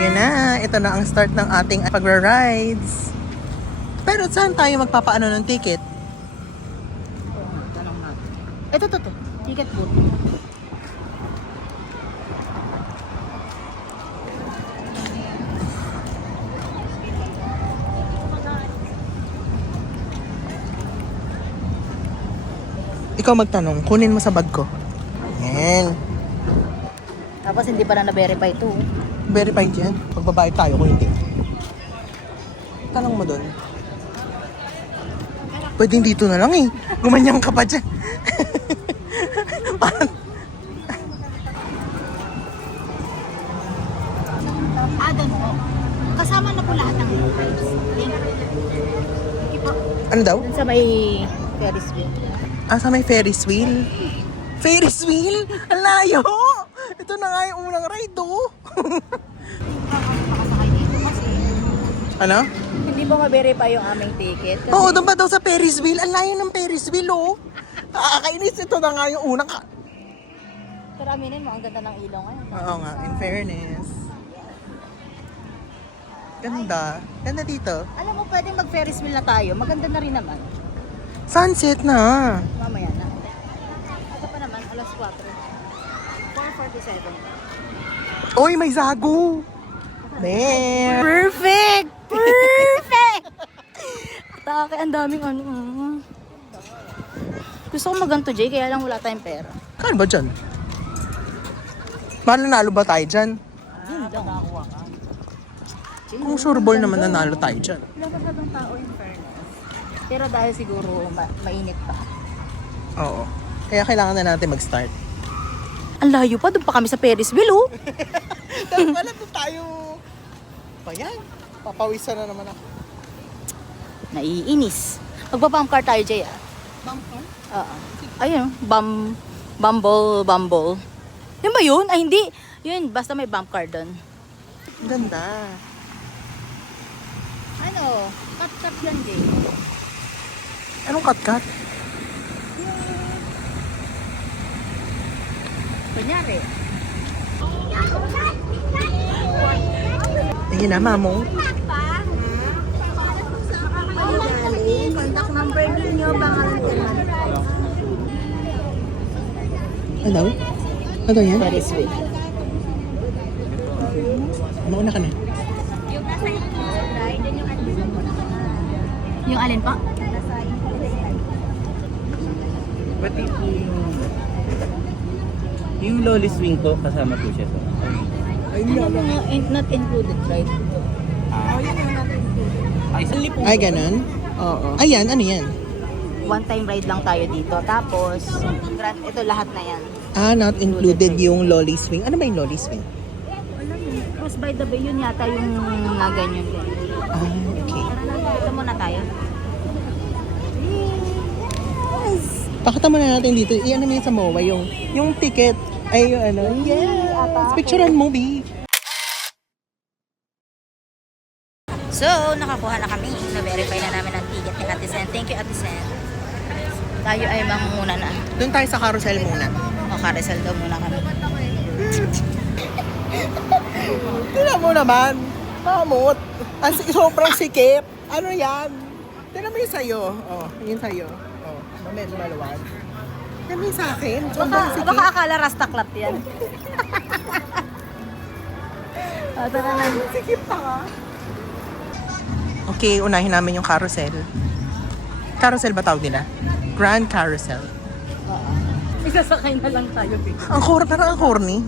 Yan na, ito na ang start ng ating pagra-rides. Pero saan tayo magpapaano ng ticket? Tanong natin. Ito, ticket booth. Ikaw magtanong, kunin mo sa bag ko. Yan. Tapos hindi pa na na-verify ito. Verified yan. Pagbabayad tayo kung hindi. Tanong mo doon. Pwedeng dito na lang eh. Gumanyang ka pa dyan. Parang... Doon po. Kasama na po lahat ng rides. Ano daw? Doon sa may Ferris wheel. Sa may Ferris wheel? Ferris wheel? Ang layo! Ito na nga yung unang ride, oh. Makasakay dito kasi Ano? hindi mo ma-verify yung aming ticket. Kasi Oo, doon ba daw sa Ferris wheel? Ang layo ng Ferris wheel, oh. Kakainis, ito na nga yung unang pero aminin mo, ang ganda ng ilaw ngayon. Oo nga, in fairness. Ganda. Ganda dito. Alam mo, pwedeng mag-Ferris wheel na tayo. Maganda na rin naman. Sunset na. Mamaya na. Ito pa naman, alas 4. 4:47. Oy, may zago. There. Perfect! Perfect! Take, ang daming ano. Gusto ko maganto, Jay, kaya lang wala tayong pera. Kano ba dyan? Mananalo ba tayo dyan? Yun lang. Kung sure ball naman nanalo tayo dyan. Lahat ng tao in fairness. Pero dahil siguro mainit pa. Oo. Kaya kailangan na natin mag-start. Ang layo pa, doon pa kami sa Ferris wheel, oh. Dahil pala doon tayo. Pa yan. Papawisan na naman ako. Naiinis. Magpa-bump car tayo, Jay, ah. Bump car? Oo. Ayun, Bumble. Yun ba yun? Ay, hindi. Yun, basta may bump car doon. Ganda. Ano? Cut yan, Jay. Anong cut-cut? Kunyari. Ayun na, mamong. Contact number ninyo, pangalan. Ano? Ano yan? Ferris wheel. Mauna ka na. Yung alin pa? Pati po yung lolly swing ko, kasama po siya. Ay, Ano mga not included, right? Ay, ganun? Oo. Ayan, ano yan? One time ride lang tayo dito. Tapos, ito lahat na yan. Not included yung lolly swing. Ano ba yung lolly swing? Cross by the bay, yun yata yung na ganyan. Okay. Ito muna tayo. Pakita muna natin dito. Iyan naman sa MOA, yung ticket. Ay, yung ano. Yes! Picture and movie. So, nakakuha na kami. Na-verify na namin ang ticket ni Ate Sen. Thank you, Ate Sen. Tayo ay mangunguna na. Doon tayo sa carousel muna. O, carousel daw muna kami. Tingnan mo naman. Mamot. Sobrang sikip. Ano yan? Tingnan mo yung sa'yo. Oh, yun sa'yo. Oh, medyo maluwag. Tingnan mo yung sa akin. Sobrang sikip. Baka akala rastaklat yan. Tara na. Sikip pa ka. Okay, unahin namin yung carousel. Carousel ba tawag nila? Grand Carousel. Isasakay na lang tayo, babe. Parang ang corny.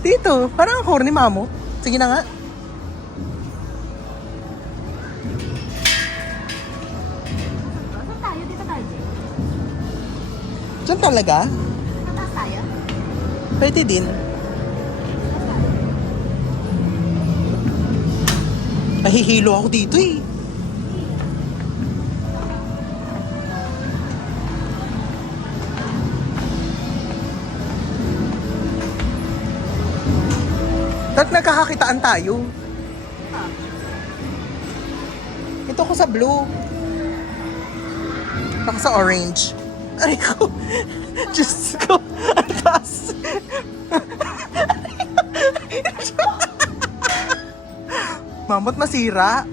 Dito, parang ang corny, mamo. Sige na nga. Saan tayo? Dito tayo, Jay. Diyan talaga? Saan tayo? Pwede din. Nahihilo ako dito eh. Ba't nagkakakitaan tayo? Ito ko sa blue. Baka sa orange. Ay ko. Diyos ko. Ang taas. Mamot masira.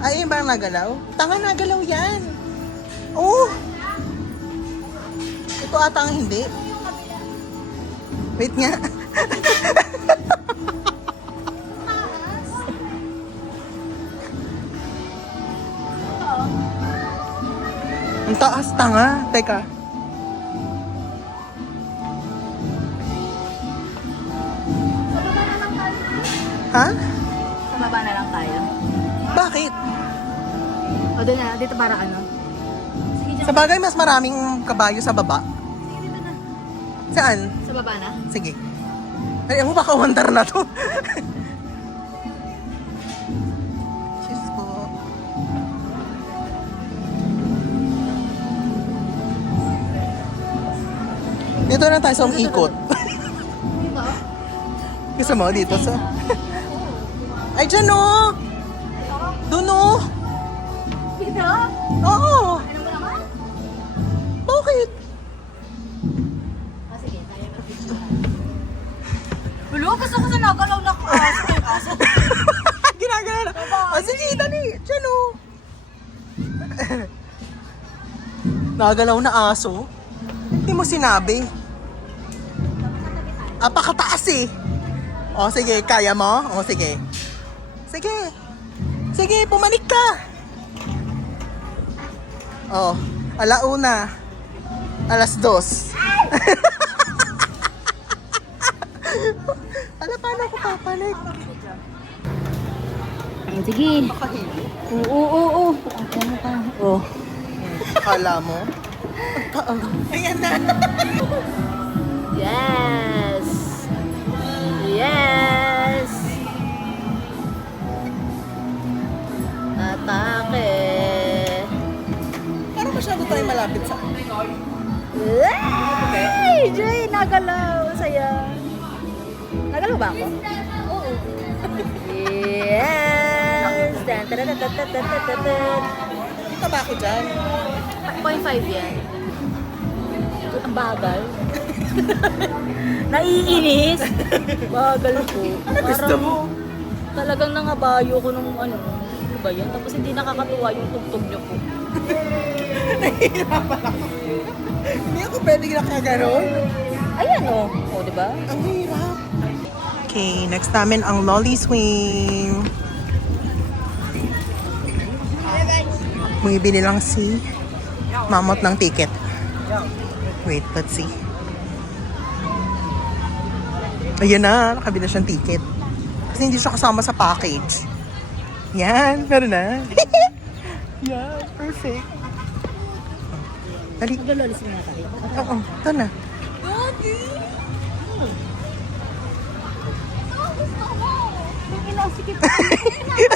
Ay, yung bang nagalaw? Tanga, nagalaw yan. Oh! Ito ata ang hindi. Wait nga. Ang taas, tanga. Teka. Ha? Sa baba na lang tayo. Bakit? O doon na, dito para ano? Sige, dyan. Sa bagay, mas maraming kabayo sa baba. Sige, dito na. Saan? Sa baba na? Sige. Ay, ako baka wandar na to. Cheers po. Dito na tayo sa umikot. Dito? Gusto mo dito sa... Ay, dyan o! Doon o! Dito? Oo! Ano mo naman? Bakit? Ah, sige, tayo na dito. Hulo, gusto ko sa nagalaw na aso. Ginagana na. Oh, sige, dali. Dyan o. Nagalaw na aso. Hindi mo sinabi. Apakataas eh. O sige, kaya mo? O sige. Sige. Sige, pumanik ka. O, alauna. Alas 2. Ala, paano ako papanik? Sige. Oo. Ano ka? Oo. Akala mo? Ayan na. Yes! Yes! Atake! Parang masyado tayo malapit sa... Ay! Jay, nagalaw! Saya! Nagalaw ba ako? Oo. Yes! Tan, tan, tan, tan, tan, tan, tan, tan. Kita ba ako dyan? 0.5 yan. Ang bagal. Naiinis. Bagal ko. Ano gusto mo? Talagang nangabayo ko nung ano ba yan? Tapos hindi nakakatuwa yung tugtog niyo po. Nahihirapan ako. Hindi ako pwede nakaganon. Ayan o. O, diba? Ang hirap. Okay, next namin ang Lolly Swing. Bumibili lang si Mamot ng ticket. Wait, let's see. Ayan na, nakabila siyang ticket. Kasi hindi siya kasama sa package. Yan, meron na. Yan, perfect. Dali. Nagalolis mo na tayo. Oo, ito na.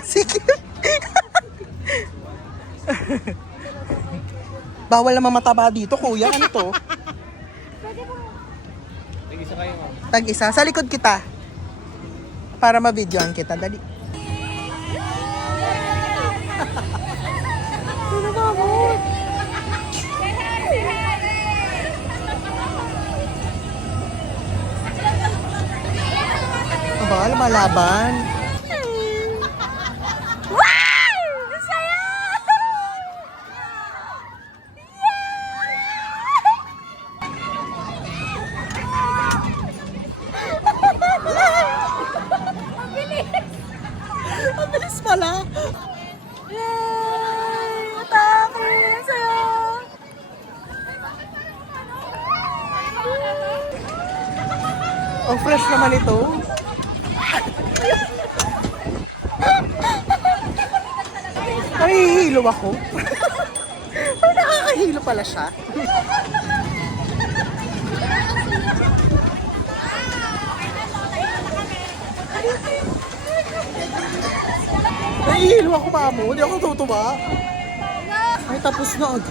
Sige. Bawal naman mataba dito, kuya. Ano to? Nag-isa kayo nga. Tag-isa. Sa likod kita. Para mabidyoan kita. Dali. Ano ba mo? Aba, lumalaban. Wow! Saya! Ang bilis pala. Yay! Atake! Saya! Ang fresh naman ito. Nahihilo ako. Ay, nakakahilo pala siya. Nahihilo ako, mamo. Hindi ako tutuwa. Ay, tapos na.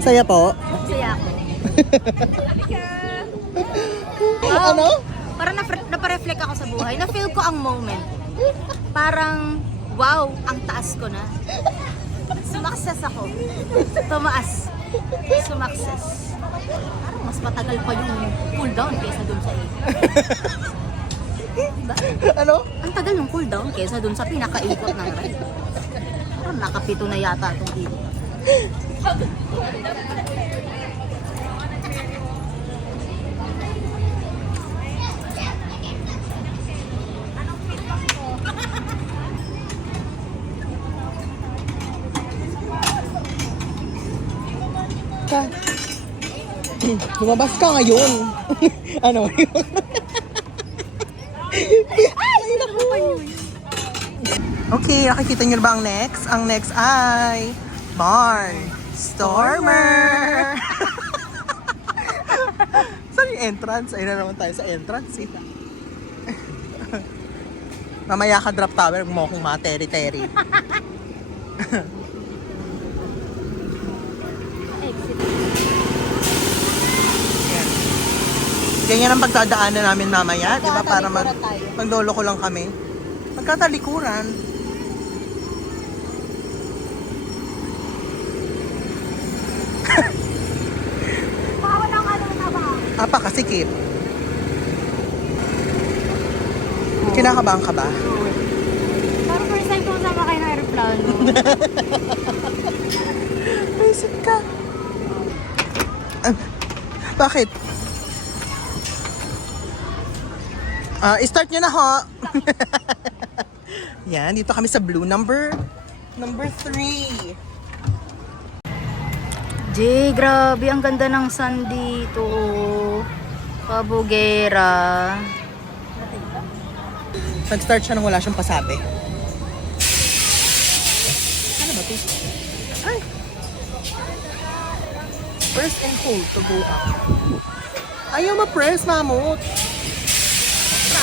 Saya po. Saya ako. Ano? Parang napareflect ako sa buhay. Na-feel ko ang moment. Parang, wow, ang taas ko na. Sumakses ako. Tumaas. Sumakses. Parang mas matagal pa yung cooldown kaysa dun sa diba? Ano? Ang tagal ng cooldown kaysa dun sa pinaka-ikot ng ride. Parang nakapito na yata itong dito. Ka. Lumabas ka ngayon. Ano? Ay, naku. Okay, nakikita niyo ba ang next? Ang next ay Barnstormer. Saan yung entrance? Ayun na naman tayo sa entrance. Eh. Mamaya ka drop tower, mo kung mga teri-teri. Yan. Ganyan ang pagdadaanan namin mamaya, di ba? Para magloloko lang kami. Magkatalikuran. Apakasikip. Kinakabahan ka ba? Parang first time ko sama kayo ng aeroplano. Visit ka. Bakit? Start nyo na ho. Yan, dito kami sa blue number 3. Jay, grabe. Ang ganda ng sun dito. Pabugera. Nag-start siya nang wala siyang pasabi. Ano ba ito? Ay! Press and hold to go up. Ayaw ma-press, mamot.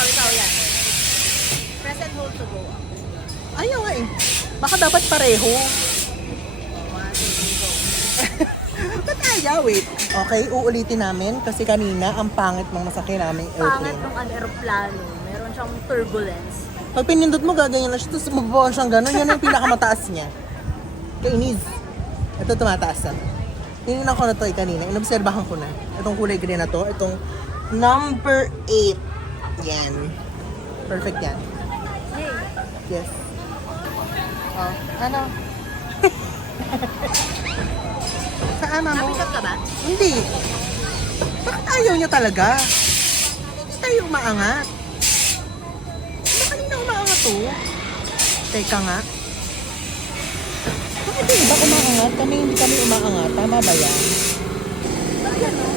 Ikaw yan. Press and hold to go up. Ayaw nga eh. Baka dapat pareho. Ba't ayaw? Wait. Okay, uulitin namin kasi kanina ang pangit ng masakyan namin Pangit airplane. ng aeroplano. Meron siyang turbulence. Pag pinindot mo, gaganyan na siya. Tapos magbabawa siyang gano'n. Yan ang pinakamataas niya. Kainis. Ito tumataas na. Tinignan ko na to kanina. Inobserbahan ko na. Itong kulay green na to. Itong number 8. Yan. Perfect yan. Yes. Oh, ano? Saan, mamo? Napikot ka ba? Hindi. Bakit ayaw niya talaga? Hindi tayo umaangat. Ba kanina umaangat to? Teka nga. Bakit yung iba umaangat? Kami hindi kami umaangat. Tama ba yan? Ayan o.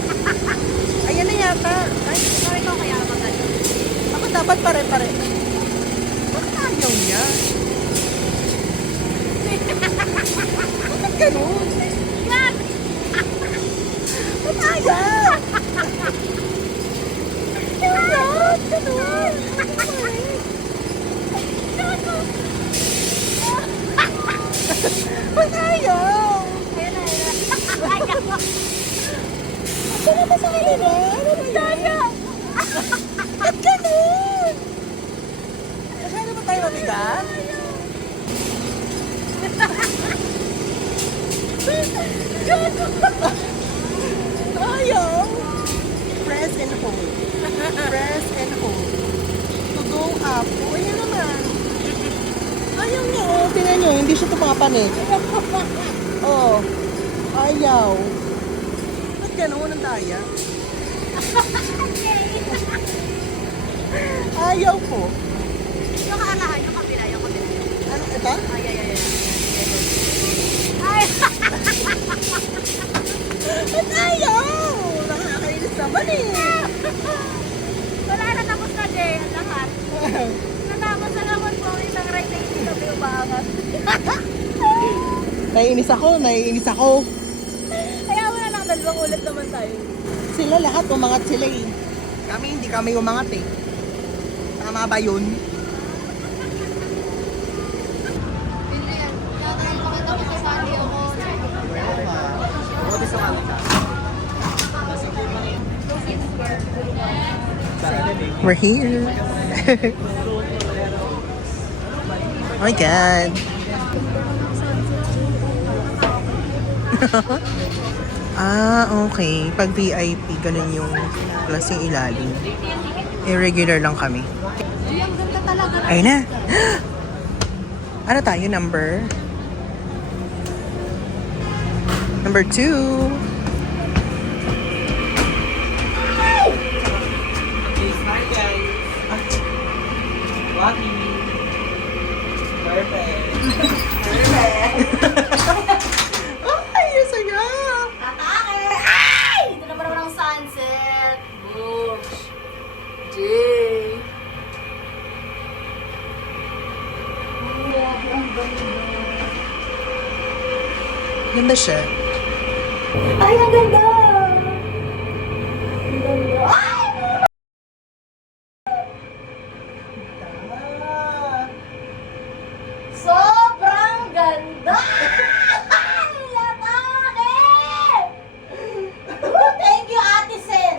Ayan na yata. Ay, ikaw kaya magaling. Bakit dapat pare-pare? Bakit ayaw niya? Bakit ganun? Yan! Bakit ayaw? Ganun! Ganun! Bakit ayaw? Ayan na, ayan na. Ayaw! Ano ba sa kanila? Ano ba yan? Ba't ganun? Masyado ba tayo mabigat? Ayaw! Press and hold. Press and hold. To go up. O, ayan naman. Ayaw niya, oh. Tingnan niyo, hindi siya tumapanik. Oh. Ayaw. Ba't ganun ang daya? Ayaw po. Yung kaarahan, yung kabila, yung kabila. Ano, ito? Ay, ay, ay, ay. Ay! Ba't ayaw? Nakakainis naman eh. Wala na, tapos na, Jay. Ang lahat. Natapos na naman po ang isang ride na hindi kami umaangat. Naiinis ako. Kaya wala lang, dalawang ulit naman tayo. Sila lahat umangat sila eh. Kami hindi kami umangat eh. Tama ba yun? We're here. Oh my God. Okay. Pag VIP, ganun yung klaseng ilalim. Irregular lang kami. Ay, ang ganda talaga. Ayun na. Ano tayo? Number 2. Smart guys. Walking. Perfect. Ay, ang saya! Atake! Ay! Ito naman naman ang sunset. Boosh. Jay. Ang ganda. Ganda siya. Ay, ang ganda! Ang ganda. Ay! Sobrang ganda! Latake! Thank you, Ate Sen!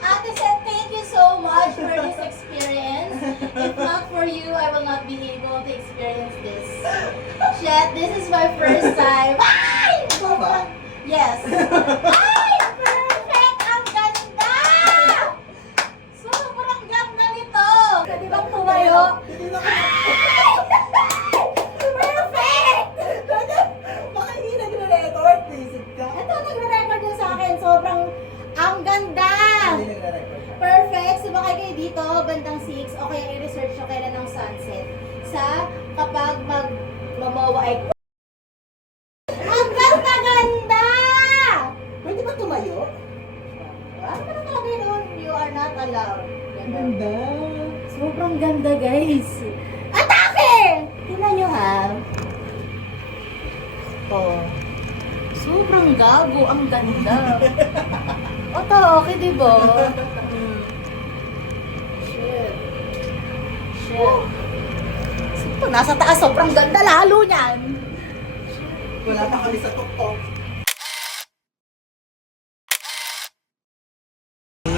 Ate Sen, thank you so much for this experience. If not for you, I will not be able to experience this. Shit, this is my first time. Ay! Sobrang... Yes. Ay! Perfect! Ang ganda! Sobrang ganda nito! Pwede bang tumayo? Perfect! Baka hindi nagre-record, basic ka. Ito, nagre-record yun sa akin. Sobrang ang ganda! Perfect! Sumakay kayo dito, bandang 6, o kaya i-research nyo kailan ng sunset. Sa kapag magmamawa ay... Ang ganda-ganda! Pwede ba tumayo? Ano ba nakalagay doon? You are not allowed. Ganda. Sobrang ganda, guys. Atake! Tingnan nyo, ha? Oh. Sobrang gago. Ang ganda. Okay, di ba? Shit. Sito, nasa taas. Sobrang ganda lalo niyan. Wala na kami sa tuktok.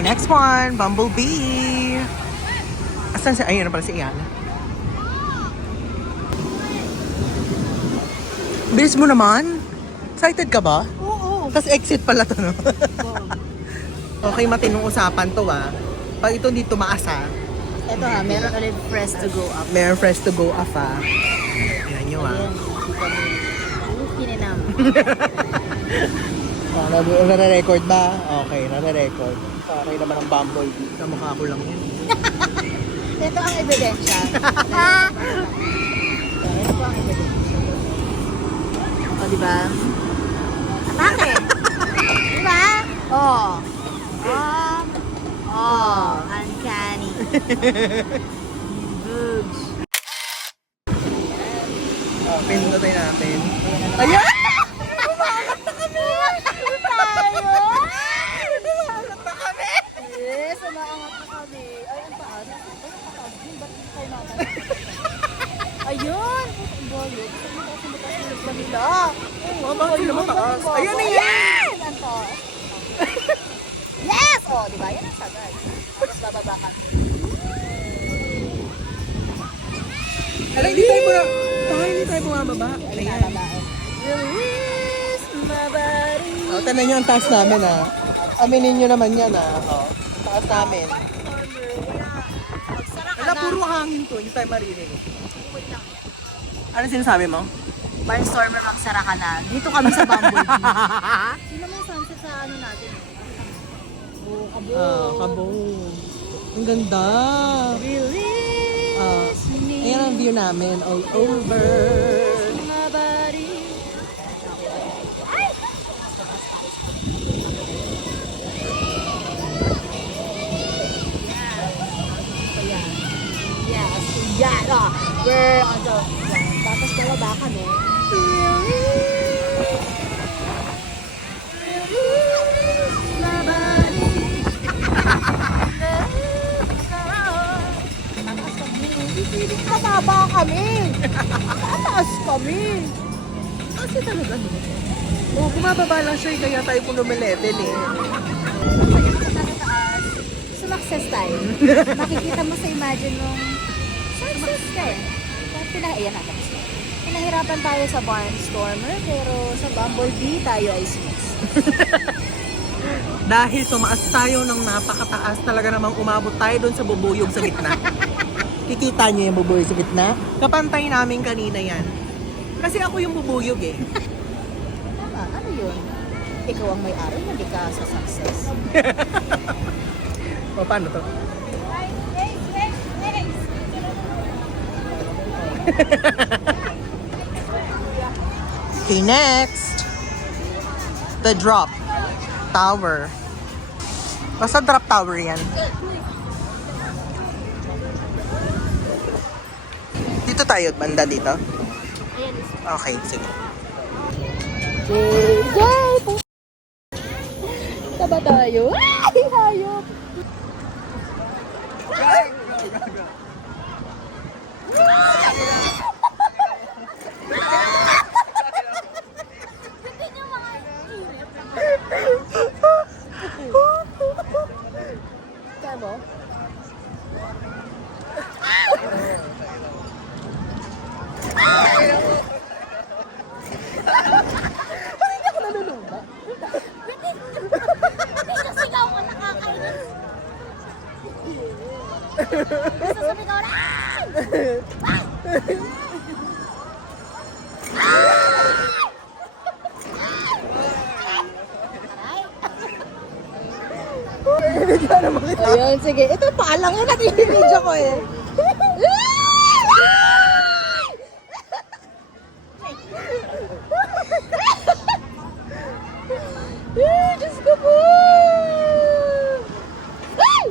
Next one, Bumblebee. Asan si... Ayun na pala si Ian. Bilis mo naman. Excited ka ba? Oo. Tapos exit pala to, no? Okay, matinong usapan to, Pag ito dito maasa, Ito ha, meron ulit press to go up. meron fresh to go off, Yan nyo, Ayan, kita mo. Kininam. Nare-record ba? Okay, nare-record. Okay naman ang Bumblebee. Kamukha ko lang yun. Ito ang ebidensya. Ito po ang ebidensya. O, diba? Atake! Diba? Oh. Uncanny. Bugs. Pindutin natin. Ayan! Umakat na kami! Tayo! Umakat na kami! Yes, umaangat na kami. Ay, ang taas. Ay, ang taas. Yun, ba't hindi tayo naman? Ayun! Ang boyo. Gusto mo taas yung kanila. Bakit sila mataas? Ayun na yan! Ang taas. Yes! O, di ba? Yan ang sagad. Tapos bababa kami. Alam, hindi tayo muna. Hindi tayo bumababa. Ayan. Release my body. Tanan nyo ang taas namin, Aminin nyo naman yan, Ang taas namin. Wala, puro hangin to. Hindi tayo maririnig. Ano sinasabi mo? Barnstormer, magsara ka na. Dito kami sa Bumblebee. Sino mo sunset sa ano natin? Oh, kabo. Kabo. Ang ganda. Release me. Ayan ang view namin. All over. My body. Ay! Yes. Yan. We're on the... Tapos bababa kami. Mababa kami. Tataas kami. Kasi talaga, bumababa lang siya, kaya tayo po lumilevel, Sumakses tayo. Makikita mo sa imagine nung success ka eh. Ayan na, tapos na. Pinahirapan tayo sa Barnstormer, pero sa Bumblebee tayo ay success. Dahil tumaas tayo ng napakataas, talaga namang umabot tayo doon sa bubuyog sa gitna. Kikita niyo yung bubuyog sa gitna? Kapantay namin kanina yan. Kasi ako yung bubuyog eh. Tama, ano yun? Ikaw ang may-ari, hindi ka sa success. O, paano to? Okay, next. The drop tower. Basta drop tower yan. Dito tayo, banda dito. Ayan, Okay, sige. Yay! Taba tayo. Ay, hayop! Tama? Sisigaw ko nakakainis. Gusto sumigaw na. Ayun, sige. Ito paalang yun natin yung video ko eh. Diyos ko po! Ay!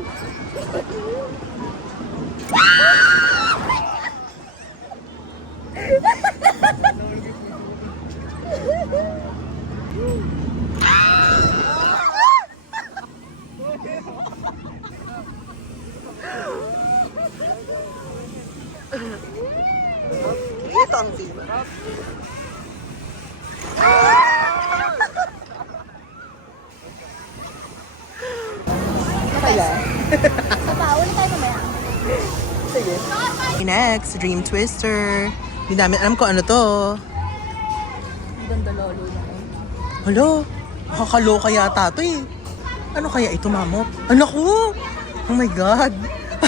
Ito ang team. Kaya? Ulit tayo mamaya. Sige. Next, Dream Twister. Hindi namin alam kung ano to. Ang ganda lolo na. Hala, nakakaloka yata to eh. Ano kaya ito, mamot? Anak ko! Oh my God!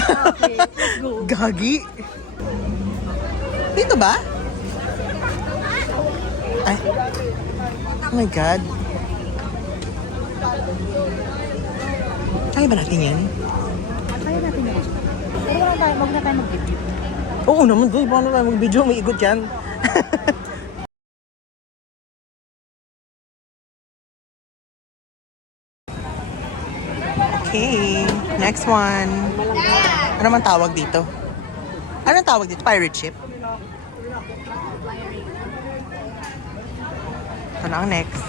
Okay, let's go. Gagi! Dito ba? Ay. Oh my God. Kaya ba natin yan? Kaya natin yun. Pero wag na tayo mag-video. Oo naman, doy. Paano tayo mag-video? May ikot yan. Okay. Next one. Ano man tawag dito? Anong tawag dito? Pirate ship? Ito na ang next.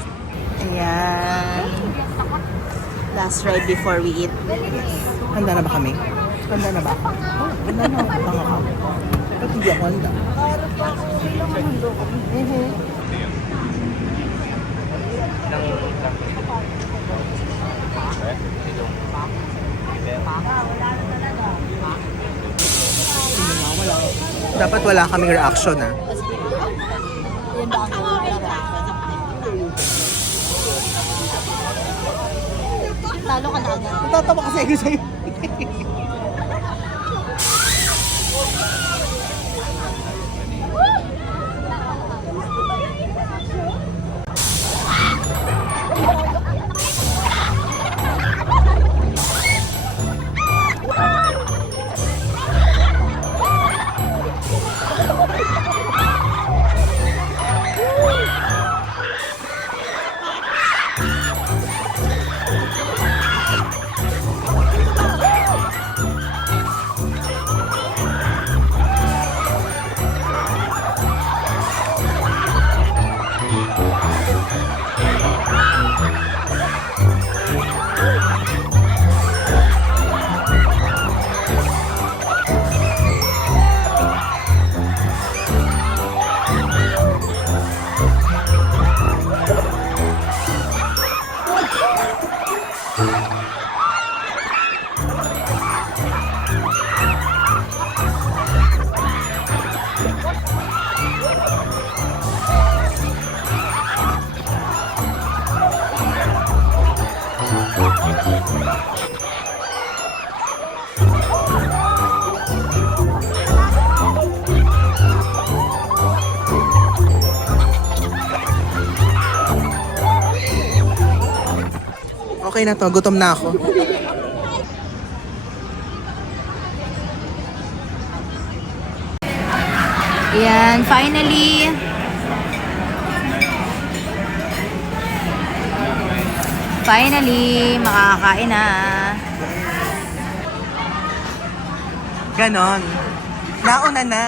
Ayan. Last ride before we eat. Handa na ba kami? Handa na ba? Handa na. Tanga ka. Ba't hindi ako handa? Dapat wala kaming reaction ah. Yan ba ang talo ka na agad. Natatawa kasi ako sa'yo. Okay na to, gutom na ako. Yan, finally. Finally, makakakain na. Ganon. Nauna na.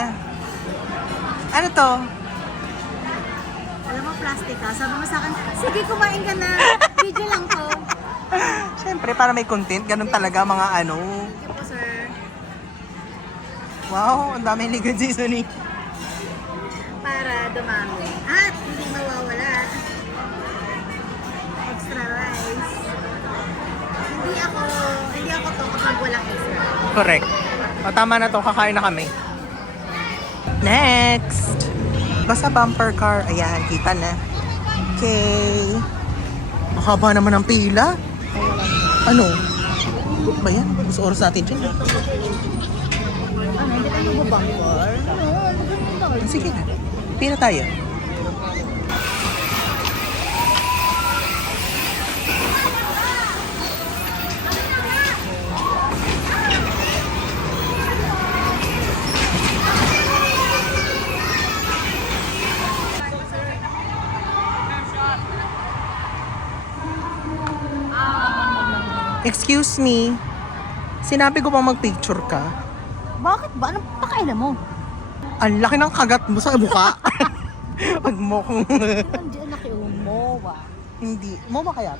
Ano to? Alam mo, plastic ka. Sabi mo sa akin, sige, kumain ka na. Video lang to. Siyempre, para may content. Ganon talaga mga ano. Thank you po, sir. Wow, ang daming liquid seasoning. Para dumami. At hindi mawawala. Extra rice. Hindi ako to kapag walang extra. Correct. O, tama na to, kakain na kami. Next! Basta bumper car. Ayan, kita na. Okay. Mahaba naman ang pila. Ano? Ba yan? Mas oras natin dyan. Ano, hindi tayo bumper? Ano, Sige na. Pila tayo. Excuse me. Sinabi ko bang magpicture ka? Bakit ba? Anong pakailan mo? Ang laki ng kagat mo sa mukha. Wag mo kung... Hindi, anak yung MOA. Hindi. Mo ba kaya?